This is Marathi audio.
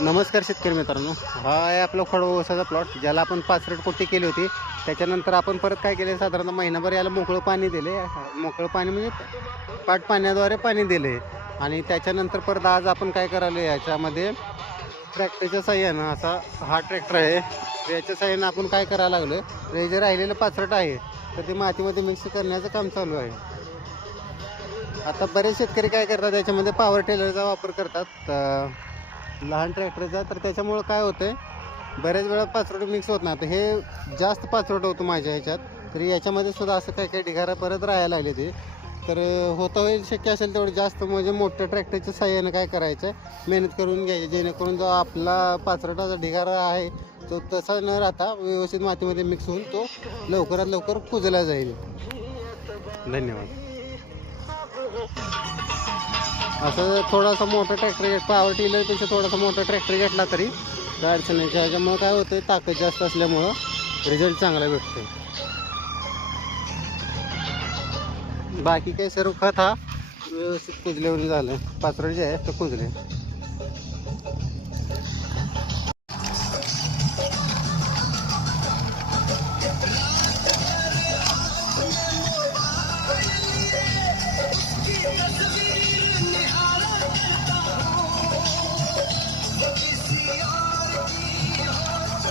नमस्कार शेतकरी मित्रांनो, हा आहे आपला खडूसाचा प्लॉट, ज्याला आपण 65 कोटी केली होती. त्याच्यानंतर आपण परत काय केले, साधारणतः महिनाभर याला मोकळं पाणी दिले. मोकळं पाणी म्हणजे पाट पाण्याद्वारे पाणी दिले. आणि त्याच्यानंतर परत आज आपण काय करायला, याच्यामध्ये ट्रॅक्टरच्या साह्यानं, असा हा ट्रॅक्टर आहे, याच्या साह्यानं आपण काय करायला लागलं, हे जे राहिलेलं 65 आहे तर ते मातीमध्ये मिक्स करण्याचं काम चालू आहे. आता बरेच शेतकरी काय करतात, त्याच्यामध्ये पॉवर टेलरचा वापर करतात, लहान ट्रॅक्टरचा. तर त्याच्यामुळं काय होतंय, बऱ्याच वेळा पाचरोट मिक्स होत नाही. आता हे जास्त पाचरोट होतं माझ्या ह्याच्यात, तर याच्यामध्ये सुद्धा असं काही काही ढिगारा परत राहायला लागले ते. तर होतं होईल शक्य असेल तेवढं जास्त म्हणजे मोठ्या ट्रॅक्टरच्या साह्यानं काय करायचं, मेहनत करून घ्यायची, जेणेकरून जो आपला पाचरोटाचा ढिगारा आहे तो तसा न राहता व्यवस्थित मातीमध्ये मिक्स होऊन तो लवकरात लवकर कुजला जाईल. धन्यवाद. असं थोडासा मोठा ट्रॅक्टर, पॉवर टिलरपेक्षा थोडासा मोठा ट्रॅक्टर घेतला तरी काय अडचण नाही. ह्याच्यामुळं काय होतं, ताकद जास्त असल्यामुळं रिझल्ट चांगला भेटतो. बाकी काही सर्व खत हा व्यवस्थित कुजल्यावर झालं, पाचरोट जे आहे ते कुजले.